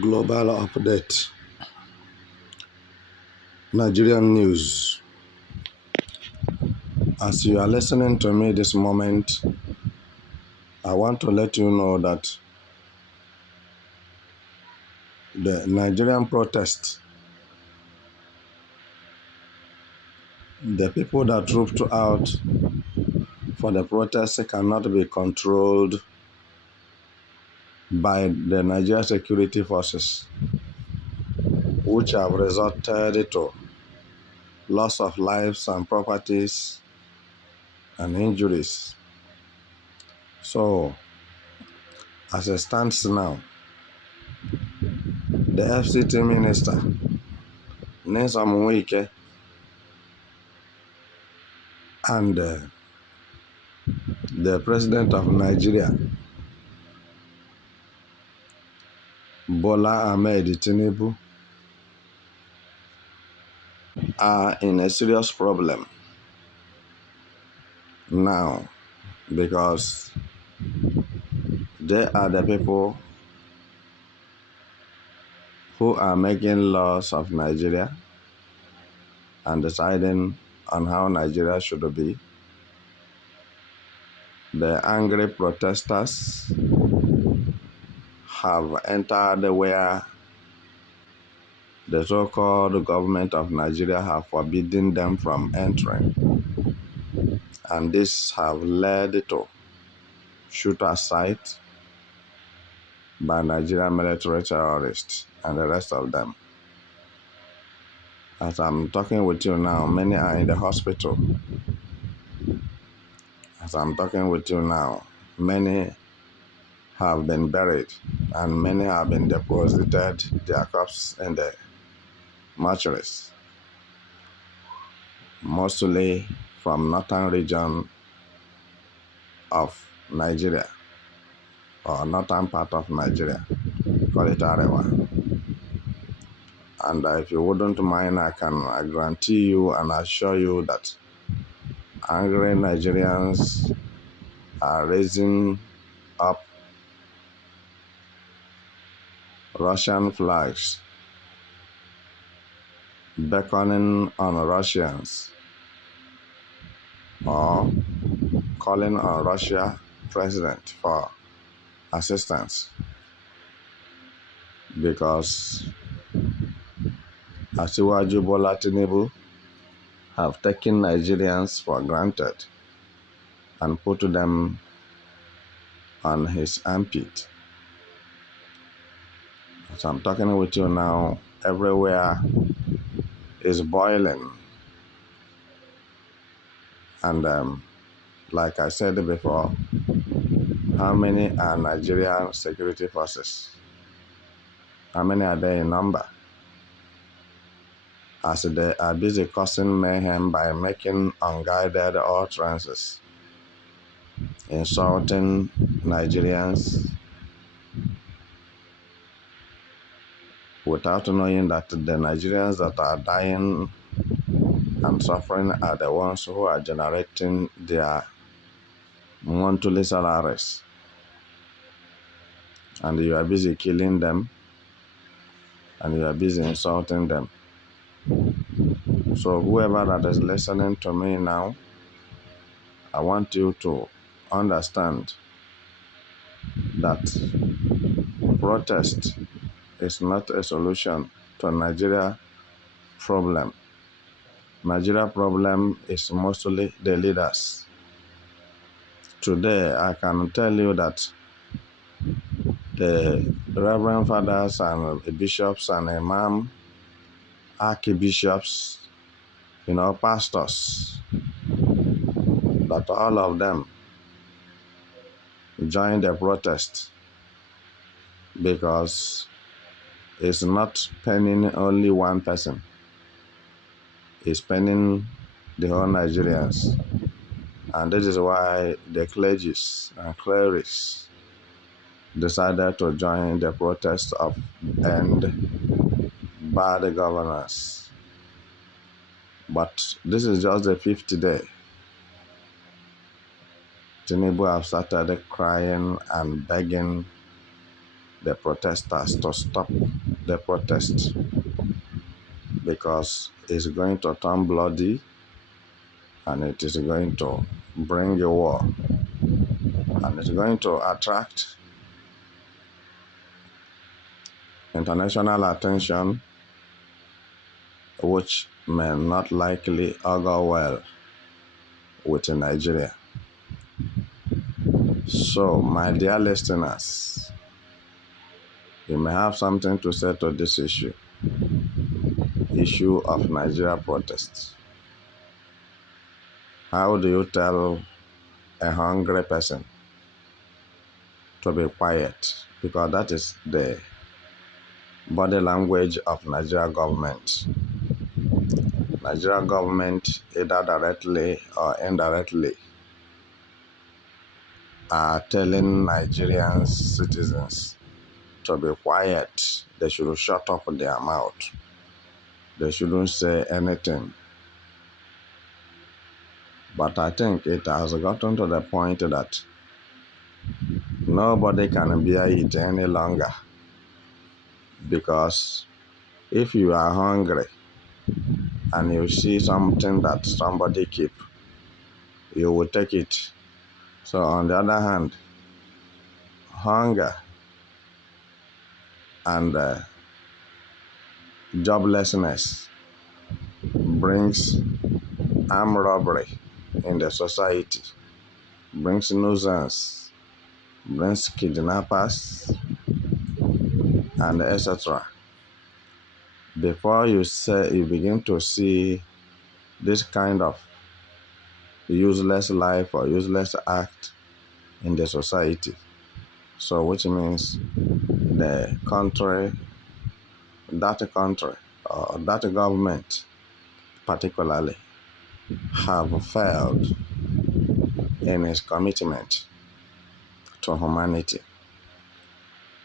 Global update. Nigerian news. As you are listening to me this moment, I want to let you know that the Nigerian protest, the people that trooped out for the protest cannot be controlled by the Nigerian security forces, which have resulted to loss of lives and properties and injuries. So, as it stands now, the FCT minister, Wike, and the president of Nigeria, Bola Ahmed Tinubu, are in a serious problem now because they are the people who are making laws of Nigeria and deciding on how Nigeria should be. The angry protesters have entered where the so-called government of Nigeria have forbidden them from entering. And this have led to shooter sight by Nigerian military terrorists and the rest of them. As I'm talking with you now, many are in the hospital. As I'm talking with you now, many have been buried and many have been deposited their corpses in the mortuaries, mostly from northern region of Nigeria or northern part of Nigeria, call it Arewa. And if you wouldn't mind, I can guarantee you and assure you that angry Nigerians are raising up Russian flags, beckoning on Russians or calling on Russia president for assistance, because Asiwaju Bola Tinubu have taken Nigerians for granted and put them on his armpit. As I'm talking with you now, everywhere is boiling. And like I said before, how many are Nigerian security forces? How many are there in number? As they are busy causing mayhem by making unguided utterances, insulting Nigerians without knowing that the Nigerians that are dying and suffering are the ones who are generating their monthly salaries. And you are busy killing them and you are busy insulting them. So whoever that is listening to me now, I want you to understand that protest is not a solution to Nigeria problem. Nigeria problem is mostly the leaders. Today, I can tell you that the reverend fathers and bishops and imam, archbishops, pastors, that all of them joined the protest because it's not penning only one person. It's penning the whole Nigerians. And this is why the clergies and clerics decided to join the protest of end bad governance. But this is just the 5th day. Tinubu have started crying and begging the protesters to stop the protest, because it's going to turn bloody and it is going to bring a war, and it's going to attract international attention, which may not likely augur well with Nigeria. So, my dear listeners, you may have something to say to this issue of Nigeria protests. How do you tell a hungry person to be quiet? Because that is the body language of Nigeria government. Nigeria government, either directly or indirectly, are telling Nigerian citizens to be quiet. They should shut up their mouth. They shouldn't say anything. But I think it has gotten to the point that nobody can bear it any longer. Because if you are hungry and you see something that somebody keep, you will take it. So on the other hand, hunger and joblessness brings armed robbery in the society, brings nuisance, brings kidnappers, and etc. Before you begin to see this kind of useless life or useless act in the society, so which means the country, or that government particularly, have failed in its commitment to humanity.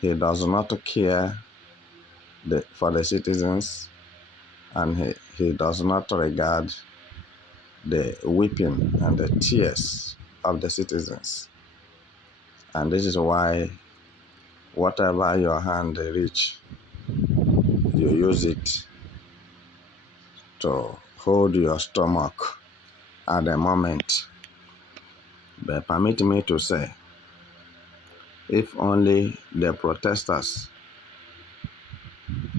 He does not care for the citizens, and he does not regard the weeping and the tears of the citizens. And this is why whatever your hand reach, you use it to hold your stomach at the moment. But permit me to say, if only the protesters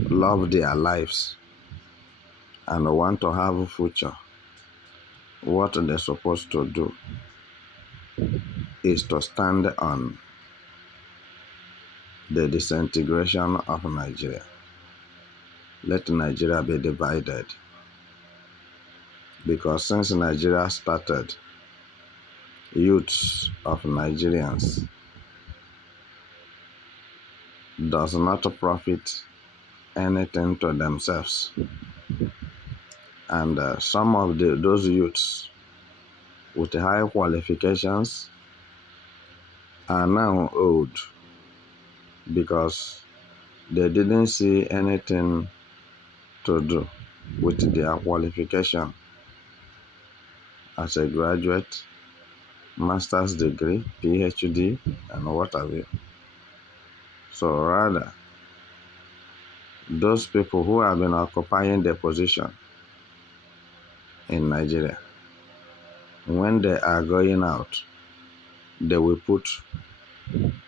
love their lives and want to have a future, what they're supposed to do is to stand on the disintegration of Nigeria. Let Nigeria be divided. Because since Nigeria started, youths of Nigerians does not profit anything to themselves. And some of those youths with high qualifications are now old because they didn't see anything to do with their qualification as a graduate, master's degree, PhD, and what have you. So rather, those people who have been occupying the position in Nigeria, when they are going out, they will put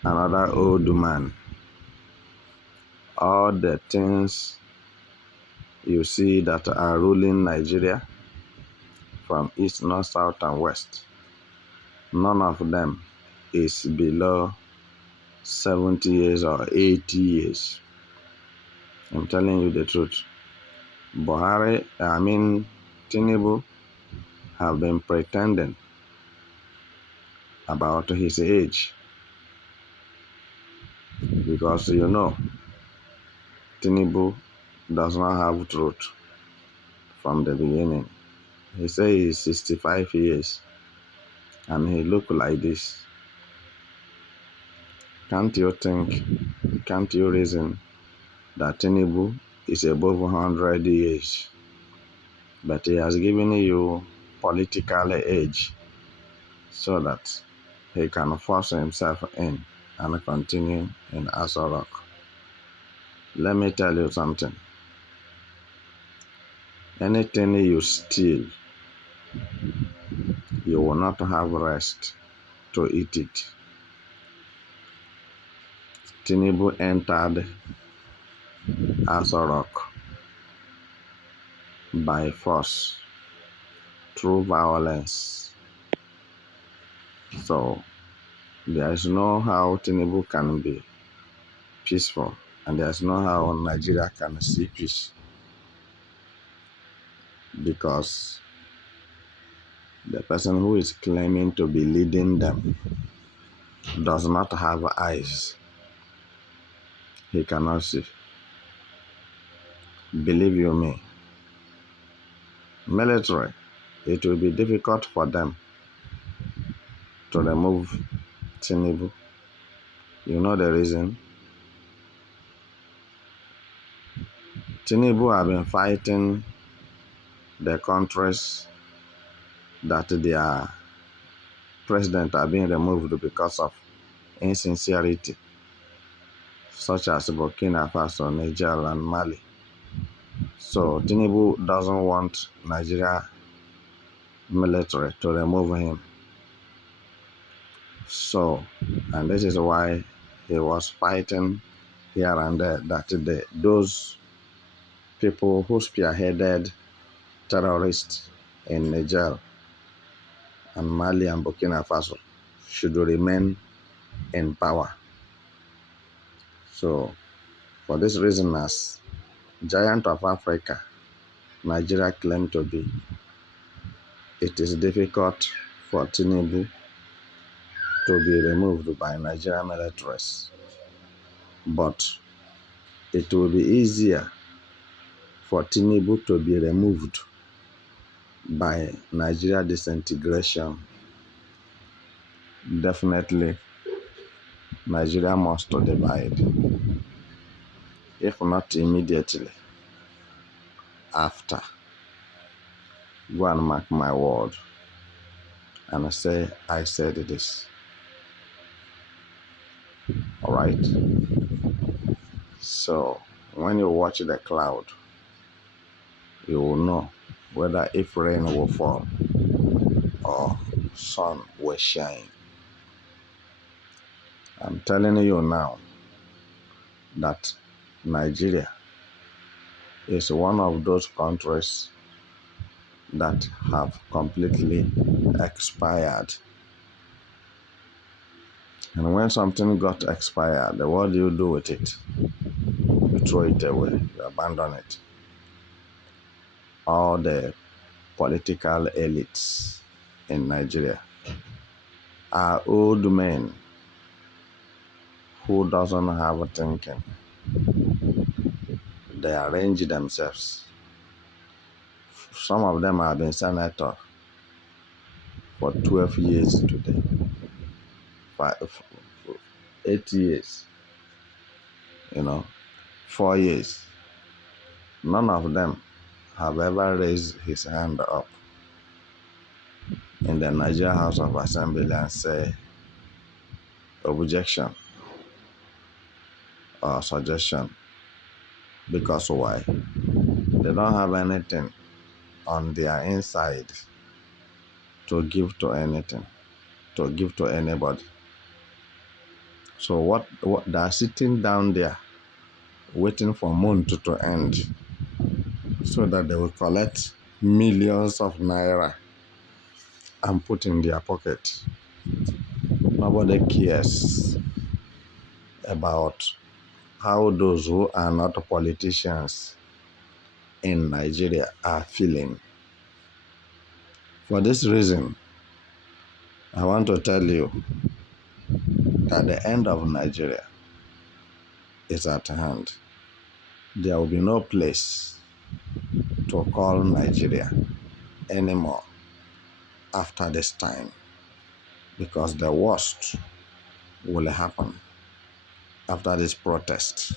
another old man. All the things you see that are ruling Nigeria from east, north, south, and west, none of them is below 70 years or 80 years. I'm telling you the truth. Tinubu have been pretending about his age, because Tinubu does not have truth from the beginning. He says he's 65 years and he look like this. Can't you reason that Tinubu is above 100 years, but he has given you political age so that he can force himself in and continue in Aso Rock. Let me tell you something. Anything you steal, you will not have rest to eat it. Tinubu entered Aso Rock by force, through violence. So there is no how Tinubu can be peaceful, and there is no how Nigeria can see peace, because the person who is claiming to be leading them does not have eyes. He cannot see. Believe you me, military, it will be difficult for them to remove Tinubu. You know the reason? Tinubu have been fighting the countries that their president are being removed because of insincerity, such as Burkina Faso, Niger, and Mali. So Tinubu doesn't want Nigeria military to remove him. So, and this is why he was fighting here and there, that those people who spearheaded terrorists in Niger and Mali and Burkina Faso should remain in power. So, for this reason, as giant of Africa, Nigeria claimed to be, it is difficult for Tinubu to be removed by Nigerian militaries. But it will be easier for Tinubu to be removed by Nigeria disintegration. Definitely, Nigeria must divide. If not immediately after. Go and mark my word and say I said this. All right? So when you watch the cloud, you will know whether if rain will fall or sun will shine. I'm telling you now that Nigeria is one of those countries that have completely expired. And when something got expired, what do you do with it? You throw it away, you abandon it. All the political elites in Nigeria are old men who doesn't have thinking. They arrange themselves. Some of them have been senator for 12 years today, 8 years, 4 years. None of them have ever raised his hand up in the Nigeria House of Assembly and say objection or suggestion. Because why? They don't have anything on their inside to give to anything, to give to anybody. So what they're sitting down there waiting for month to end so that they will collect millions of naira and put in their pocket. Nobody cares about how those who are not politicians in Nigeria are feeling. For this reason, I want to tell you that the end of Nigeria is at hand. There will be no place to call Nigeria anymore after this time, because the worst will happen after this protest.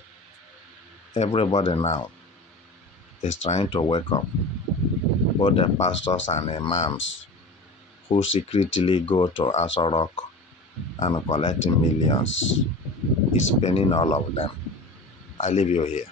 Everybody now is trying to wake up, both the pastors and imams who secretly go to Aso Rock and collecting millions. He's spending all of them. I leave you here.